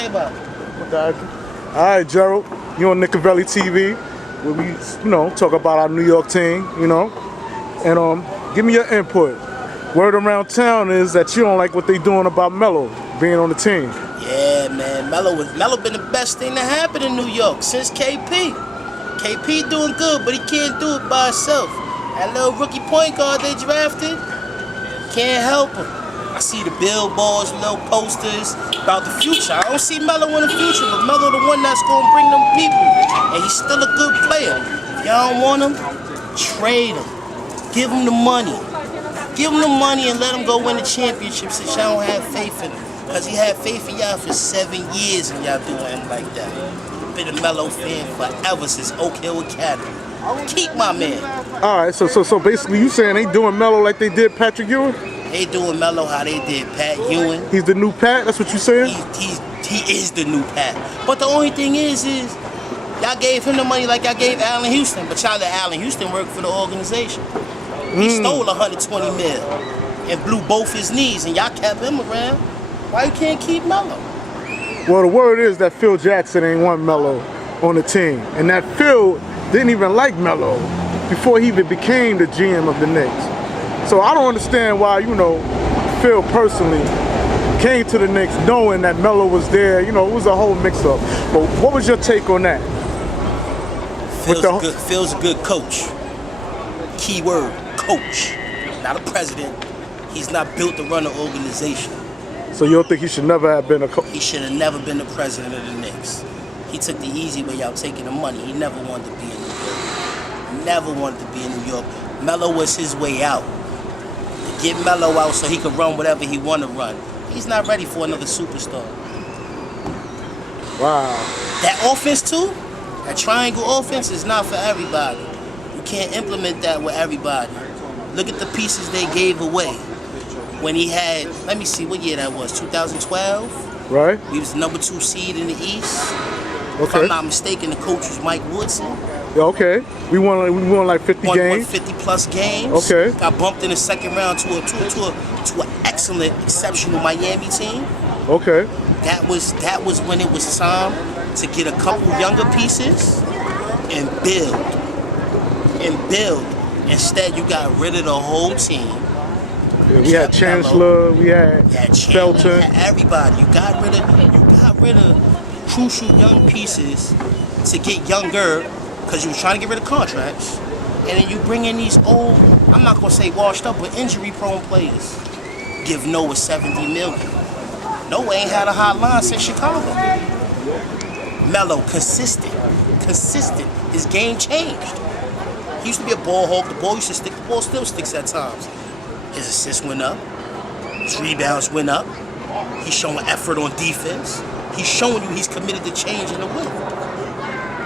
say about it. All right, Gerald, you on Knikaveli TV, where we, talk about our New York team, and give me your input. Word around town is that you don't like what they doing about MELO being on the team. Yeah, man, MELO been the best thing to happen in New York since KP. KP doing good, but he can't do it by himself. That little rookie point guard they drafted, can't help him. I see the billboards, little posters about the future. I don't see MELO in the future, but MELO the one that's gonna bring them people. And he's still a good player. If y'all don't want him, trade him. Give him the money. Give him the money and let him go win the championship since y'all don't have faith in him. Because he had faith in y'all for 7 years and y'all doing him like that. Been a MELO fan forever since Oak Hill Academy. Keep my man. All right, so basically you saying they doing MELO like they did Patrick Ewing? They doing MELO how they did Pat Ewing. He's the new Pat, that's what you saying? He is the new Pat. But the only thing is y'all gave him the money like y'all gave Allen Houston, but y'all let Allen Houston work for the organization. He stole 120 mil and blew both his knees, and y'all kept him around. Why you can't keep MELO? Well, the word is that Phil Jackson ain't want MELO on the team, and that Phil didn't even like MELO before he even became the GM of the Knicks. So I don't understand why, Phil personally came to the Knicks knowing that MELO was there. It was a whole mix-up. But what was your take on that? Phil's a good coach. Key word, coach. Not a president. He's not built to run an organization. So you don't think he should never have been a coach? He should have never been the president of the Knicks. He took the easy way out, taking the money. He never wanted to be in New York. Never wanted to be in New York. MELO was his way out. To get MELO out so he could run whatever he want to run. He's not ready for another superstar. Wow. That offense too, that triangle offense is not for everybody. You can't implement that with everybody. Look at the pieces they gave away. When he had, let me see what year that was, 2012? Right. He was the number 2 seed in the East. Okay. If I'm not mistaken, the coach was Mike Woodson. Yeah, okay. We won like 50 games. 50 plus games. Okay. Got bumped in the second round to an excellent, exceptional Miami team. Okay. That was when it was time to get a couple younger pieces and build. Instead, you got rid of the whole team. Yeah, we had Chancellor, we had Felton. You had everybody. You got rid of crucial young pieces to get younger because you was trying to get rid of contracts. And then you bring in these old, I'm not gonna say washed up, but injury-prone players. Give Noah $70 million. Noah ain't had a hot line since Chicago. MELO, consistent. His game changed. He used to be a ball hawk. The ball used to stick. The ball still sticks at times. His assists went up. His rebounds went up. He's showing effort on defense. He's showing you he's committed to change and to win.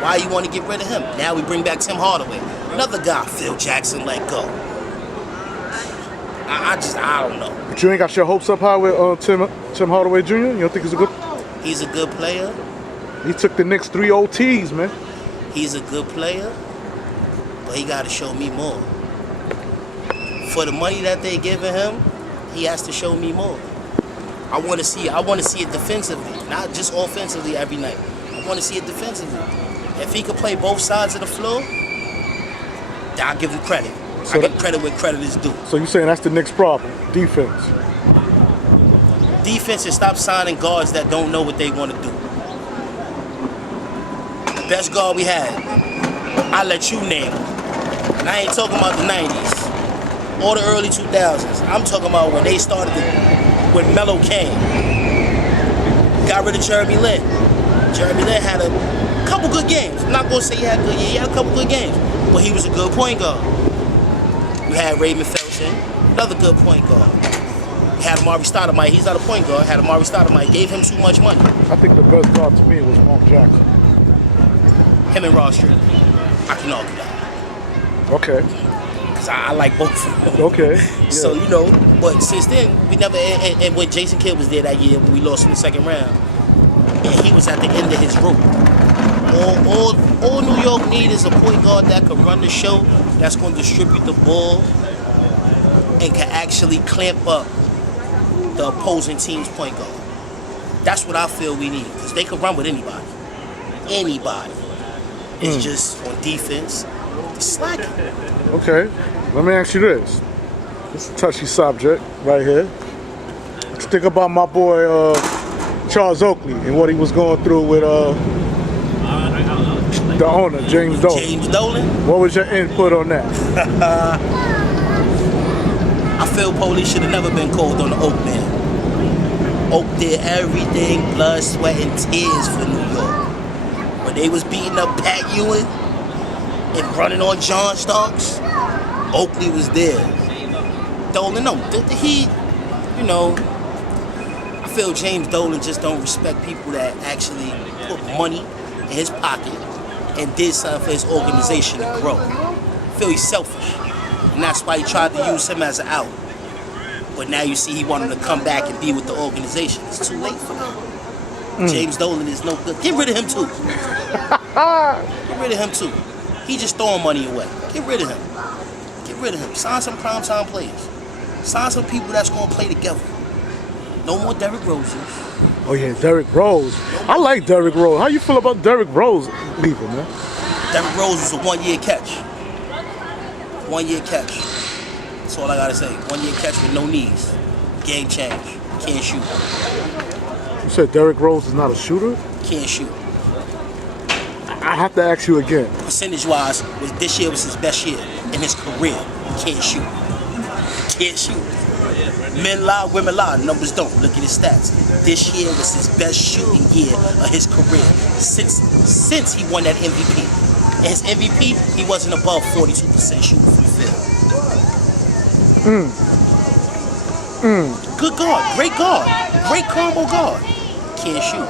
Why you want to get rid of him? Now we bring back Tim Hardaway. Another guy, Phil Jackson, let go. I don't know. But you ain't got your hopes up high with Tim Hardaway Jr.? You don't think he's a good? He's a good player. He took the Knicks 3 OTs, man. He's a good player, but he got to show me more. For the money that they giving him, he has to show me more. I want to see it defensively, not just offensively every night. I want to see it defensively. If he could play both sides of the floor, I'll give him credit. I give credit where credit is due. So you saying that's the Knicks' problem, defense? Defense is stop signing guards that don't know what they want to do. The best guard we had, I let you name him. And I ain't talking about the 90s or the early 2000s. I'm talking about when they started, when MELO came. Got rid of Jeremy Lin. Jeremy Lin had a couple good games. I'm not going to say he had a good year. He had a couple good games. But he was a good point guard. We had Raymond Felton, another good point guard. We had Amari Stoudemire. He's not a point guard. Had Amari Stoudemire. Gave him too much money. I think the best guard to me was Mark Jackson. Him and Ross Strickland. I can argue that. Okay. Because I like both of them. Okay. Yeah. So, but since then, we never, and when Jason Kidd was there that year, when we lost in the second round, and he was at the end of his rope. All New York need is a point guard that can run the show, that's going to distribute the ball, and can actually clamp up the opposing team's point guard. That's what I feel we need, because they can run with anybody. Anybody. It's just on defense, slacking. Okay, let me ask you this. It's a touchy subject right here. Let's think about my boy Charles Oakley and what he was going through with the owner, James Dolan. James Dolan? What was your input on that? I feel police should have never been called on the Oak man. Oak did everything, blood, sweat, and tears for New York. When they was beating up Pat Ewing and running on John Starks, Oakley was there. Dolan, no, he, you know, I feel James Dolan just don't respect people that actually put money in his pocket and did something for his organization to grow. I feel he's selfish, and that's why he tried to use him as an out. But now you see he wanted to come back and be with the organization. It's too late for him. James Dolan is no good. Get rid of him too. Get rid of him too. He just throwing money away. Get rid of him. Get rid of him. Sign some primetime players. Sign some people that's going to play together. No more Derrick Roses. Oh yeah, Derrick Rose. I like Derrick Rose. How you feel about Derrick Rose leaving, man? Derrick Rose was a one-year catch. One-year catch. That's all I gotta say. One-year catch with no knees. Game change. Can't shoot. You said Derrick Rose is not a shooter? Can't shoot. I have to ask you again. Percentage-wise, this year was his best year in his career. Can't shoot. Can't shoot. Men lie, women lie. Numbers don't. Look at his stats. This year was his best shooting year of his career since he won that MVP. And his MVP, he wasn't above 42% shooting from the field. Good guard, great combo guard. Can't shoot.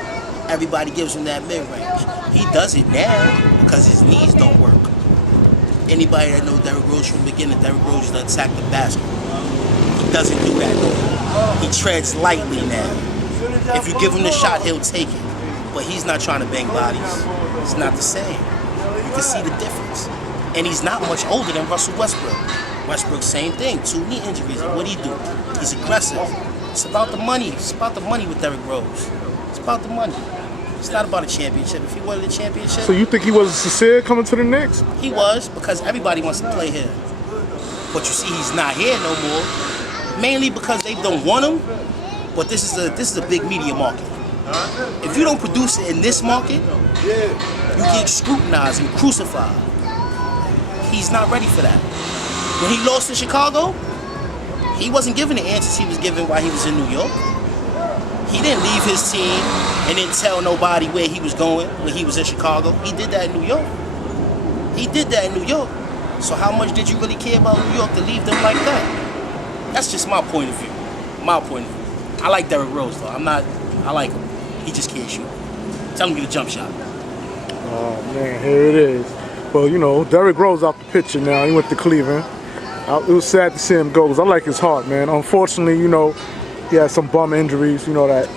Everybody gives him that mid-range. He does it now because his knees don't work. Anybody that knows Derrick Rose from the beginning, Derrick Rose used to attack the basket. He doesn't do that no more. He treads lightly now. If you give him the shot, he'll take it. But he's not trying to bang bodies. It's not the same. You can see the difference. And he's not much older than Russell Westbrook. Westbrook, same thing. 2 knee injuries. And what'd he do? He's aggressive. It's about the money. It's about the money with Derrick Rose. It's about the money. It's not about a championship. If he wanted a championship... So you think he was sincere coming to the Knicks? He was, because everybody wants to play here. But you see he's not here no more. Mainly because they don't want him. But this is a big media market. If you don't produce it in this market, you get scrutinized and crucified. He's not ready for that. When he lost to Chicago, he wasn't given the answers he was given while he was in New York. He didn't leave his team and didn't tell nobody where he was going when he was in Chicago. He did that in New York. He did that in New York. So how much did you really care about New York to leave them like that? That's just my point of view. My point of view. I like Derrick Rose though. I like him. He just can't shoot. Tell him to get a jump shot. Oh man, here it is. Well, you know, Derrick Rose out the picture now. He went to Cleveland. It was sad to see him go because I like his heart, man. Unfortunately, you know, he had some bum injuries, you know, that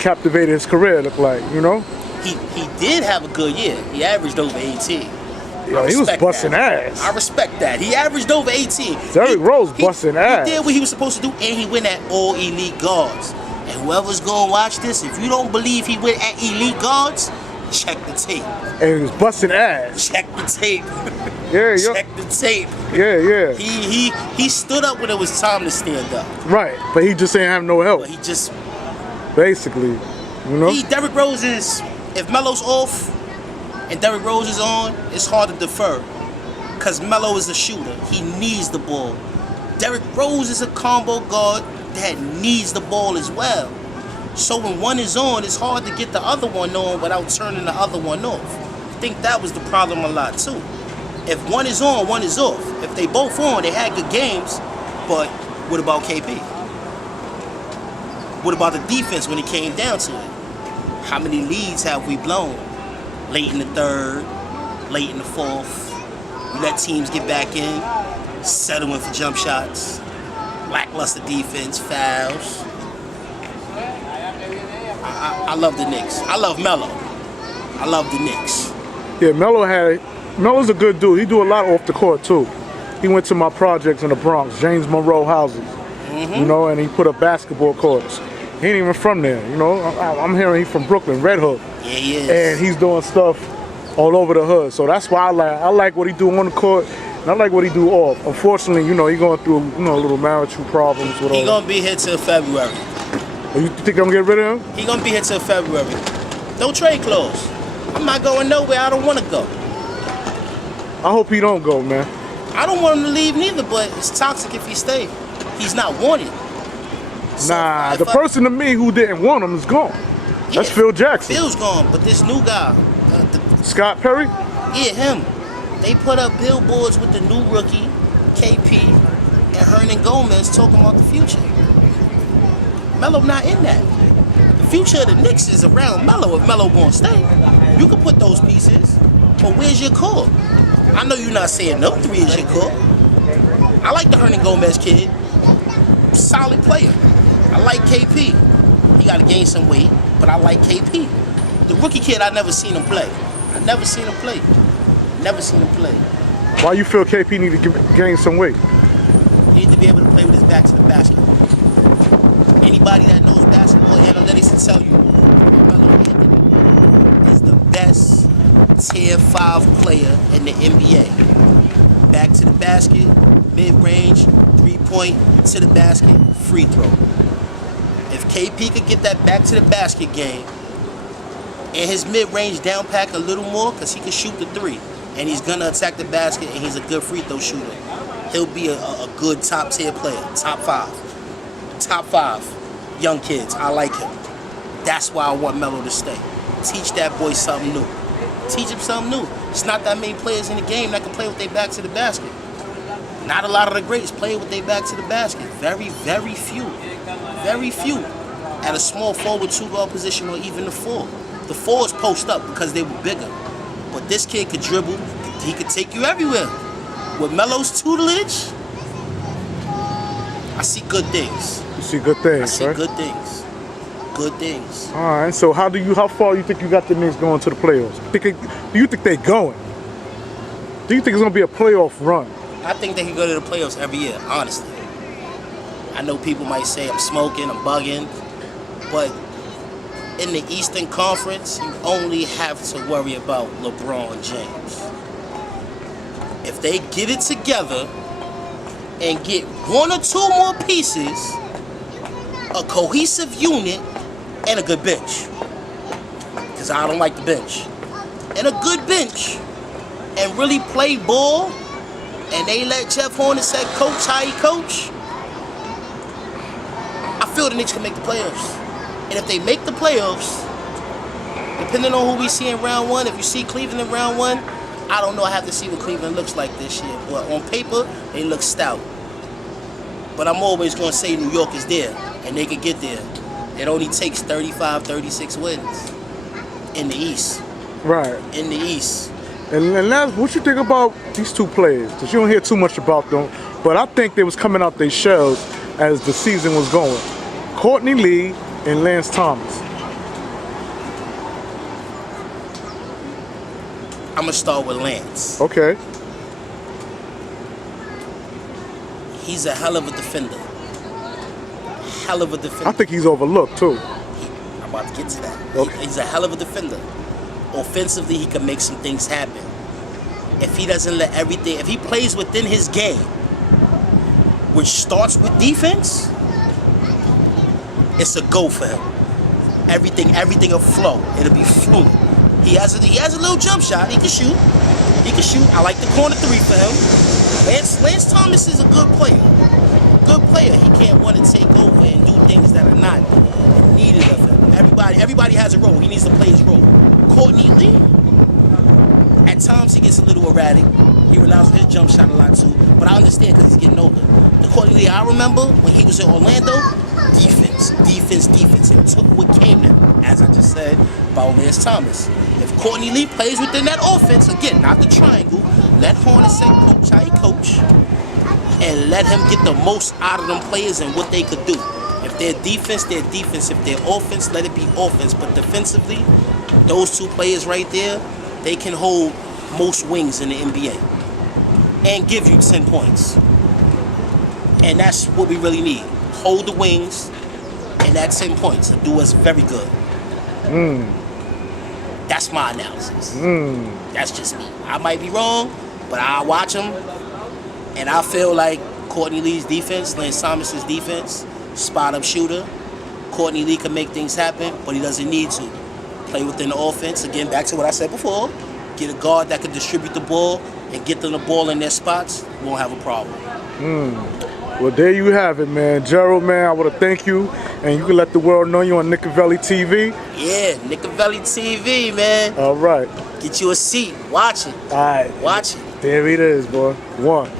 captivated his career, look like, you know? He did have a good year. He averaged over 18. Yeah, he was busting ass. I respect that. He averaged over 18. Derrick Rose busting ass. He did what he was supposed to do, and he went at all elite guards. And whoever's going to watch this, if you don't believe he went at elite guards, check the tape. And he was busting ass. Check the tape. Yeah, check the tape. Yeah. He stood up when it was time to stand up. Right, but he just ain't have no help. But he just... Basically, you know? Derrick Rose is... If Melo's off and Derrick Rose is on, it's hard to defer. Because Melo is a shooter. He needs the ball. Derrick Rose is a combo guard that needs the ball as well. So when one is on, it's hard to get the other one on without turning the other one off. I think that was the problem a lot too. If one is on, one is off. If they both on, they had good games, but what about KP? What about the defense when it came down to it? How many leads have we blown? Late in the third, late in the fourth. We let teams get back in, settling for jump shots, lackluster defense, fouls. I love the Knicks. I love Melo. I love the Knicks. Yeah, Melo's a good dude. He do a lot off the court too. He went to my projects in the Bronx, James Monroe houses. You know, and he put up basketball courts. He ain't even from there, you know. I'm hearing he's from Brooklyn, Red Hook. Yeah, he is. And he's doing stuff all over the hood. So that's why I like what he do on the court, and I like what he do off. Unfortunately, you know, he going through, you know, little marital problems with all. He gonna be here till February. Oh, you think I'm gonna get rid of him? He gonna be here till February. No trade clause. I'm not going nowhere. I don't want to go. I hope he don't go, man. I don't want him to leave neither, but it's toxic if he stay. He's not wanted. So Nah, the person to me who didn't want him is gone. That's Phil Jackson. Phil's gone, but this new guy, Scott Perry? yeah, him. They put up billboards with the new rookie, KP, and Hernan Gomez talking about the future. Melo not in that. The future of the Knicks is around Melo if Melo gonna stay. You can put those pieces, but where's your core? I know you're not saying no three is your core. I like the Hernan Gomez kid. Solid player. I like KP. He got to gain some weight, but I like KP. The rookie kid, I never seen him play. Never seen him play. Why you feel KP need to gain some weight? He needs to be able to play with his back to the basket. Anybody that knows basketball analytics will tell you Carmelo Anthony is the best tier 5 player in the NBA. Back to the basket, mid-range, 3-point, to the basket, free throw. If KP could get that back to the basket game and his mid-range down pack a little more, because he can shoot the 3 and he's gonna attack the basket and he's a good free throw shooter, he'll be a good top tier player, top 5 young kids. I like him. That's why I want Melo to stay. Teach that boy something new. Teach him something new. It's not that many players in the game that can play with their back to the basket. Not a lot of the greats play with their back to the basket. Very, very few. Very few. At a small forward 2-guard position or even the 4. The 4s post up because they were bigger. But this kid could dribble. He could take you everywhere. With Melo's tutelage, I see good things. You see good things, I see right? good things. Good things. All right. So how far you think you got the Knicks going to the playoffs? Do you think they're going? Do you think it's gonna be a playoff run? I think they can go to the playoffs every year, honestly. I know people might say I'm smoking, I'm bugging, but in the Eastern Conference, you only have to worry about LeBron James. If they get it together and get 1 or 2 more pieces, a cohesive unit, and a good bench, because I don't like the bench, and a good bench, and really play ball, and they let Jeff Hornacek coach how he coach, I feel the Knicks can make the playoffs. And if they make the playoffs, depending on who we see in round 1, if you see Cleveland in round 1, I don't know. I have to see what Cleveland looks like this year. But on paper, they look stout. But I'm always going to say New York is there, and they could get there. It only takes 35, 36 wins in the East. Right. In the East. And that's, what you think about these 2 players? Because you don't hear too much about them, but I think they was coming out their shells as the season was going. Courtney Lee and Lance Thomas. I'm going to start with Lance. Okay. He's a hell of a defender. Hell of a defender. I think he's overlooked too. I'm about to get to that. Okay. He's a hell of a defender. Offensively, he can make some things happen. If he doesn't let everything, if he plays within his game, which starts with defense, it's a go for him. Everything will flow. It'll be fluid. He has a little jump shot. He can shoot. I like the corner 3 for him. Lance Thomas is a good player. Good player. He can't want to take over and do things that are not needed of him. Everybody has a role. He needs to play his role. Courtney Lee, at times he gets a little erratic. He relies on his jump shot a lot too, but I understand because he's getting older. The Courtney Lee I remember when he was in Orlando, defense. It took what came to him, as I just said about Lance Thomas. If Courtney Lee plays within that offense, again, not the triangle, let Hornacek coach how he coach, and let him get the most out of them players and what they could do. If they're defense, they're defense. If they're offense, let it be offense. But defensively, those 2 players right there, they can hold most wings in the NBA and give you 10 points. And that's what we really need. Hold the wings and and at 10 points, and do us very good. That's my analysis. That's just me. I might be wrong, but I watch him, and I feel like Courtney Lee's defense, Lance Thomas's defense, spot-up shooter. Courtney Lee can make things happen, but he doesn't need to. Play within the offense. Again, back to what I said before. Get a guard that can distribute the ball and get them the ball in their spots. We won't have a problem. Well, there you have it, man. Gerald, man, I want to thank you. And you can let the world know you on Knikaveli TV. Yeah, Knikaveli TV, man. All right. Get you a seat. Watch it. All right. Watch it. There it is, boy. One.